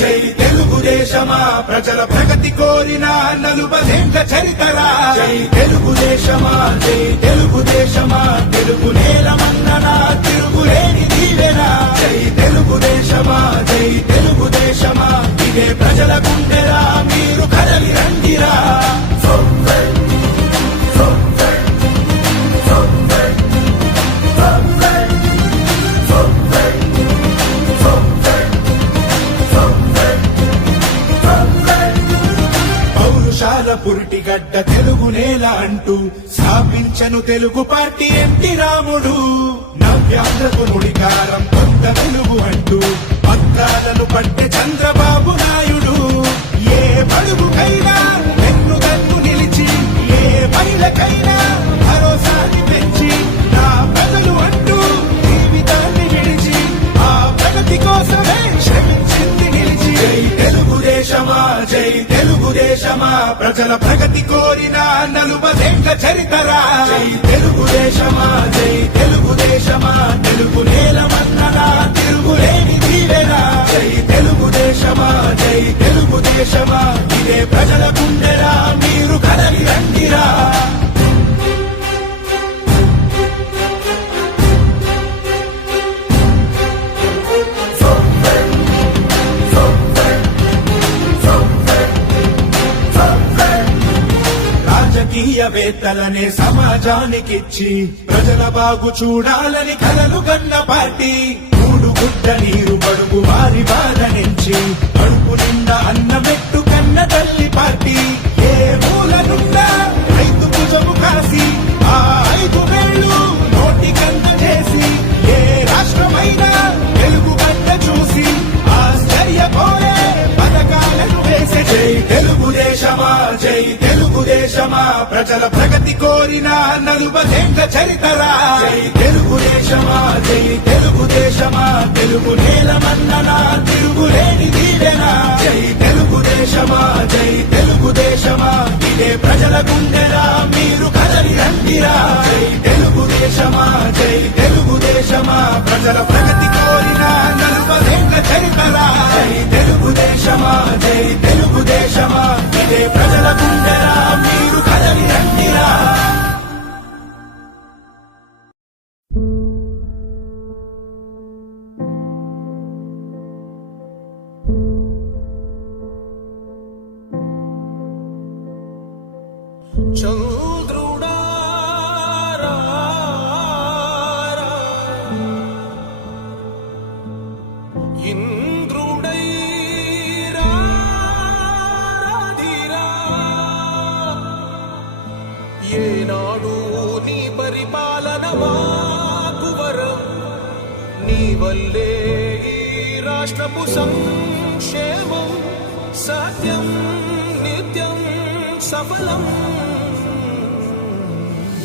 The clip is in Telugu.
జై తెలుగుదేశమా ప్రజల ప్రగతి కోరిన నలుబదేండ్ల చరితరా. జై తెలుగుదేశమా జై తెలుగుదేశమా తెలుగు నేలమన్ననా తిరుగులేని దీవెనా. జై తెలుగుదేశమా జై తెలుగుదేశమా ఇదే ప్రజల గుండె అంటూ స్థాపించను తెలుగు పార్టీ ఎంటి రాముడు. నవ్యాంధ్రకు నుడికారం కొత్త తెలుగు అంటూ పత్రాలను పట్టే చంద్రబాబు నాయుడు. ఏ బడుగుకైనా వెన్నుగన్ను నిలిచి ఏ మహిళకైనా దేశమా ప్రజల ప్రగతి కోరిన నలుబదేండ్ల చరితరా. జై తెలుగుదేశమా జై రాజకీయవేత్తలనే సమాజానికిచ్చి ప్రజల బాగు చూడాలని కలలు కన్న పార్టీ. మూడు గుడ్డ నీరు పడుగు వారి బాధ నుంచి కడుపు నిండా అన్నమెట్టు కన్న తల్లి పార్టీ. ఏ మూలనున్నా రైతు భుజము కాసి ఆ ఐదు వేళ్ళు నోటి కన్న చేసి ఏ రాష్ట్రమైనా తెలుగు గడ్డ చూసి ఆశ్చర్యపోయే పథకాలను వేసే. జై తెలుగుదేశమా జై తెలుగుదేశమా? ప్రజల ప్రగతి కోరిన నలుబదేండ్ల చరితరా? తెలుగుదేశమా? ఇదే ప్రజల గుండెరా మీరు కదలి రంగిరా జై తెలుగుదేశమా జై తెలుగుదేశమా ప్రజల ప్రగతి కోరిన నలుబదేండ్ల చరితరా జై తెలుగుదేశమా జై తెలుగుదేశమా ఇదే ప్రజల గుండెరా మీరు కదలి రంగిరా వల్లే ఈ రాష్ట్రపు సంక్షేమం సత్యం నిత్యం సఫలం.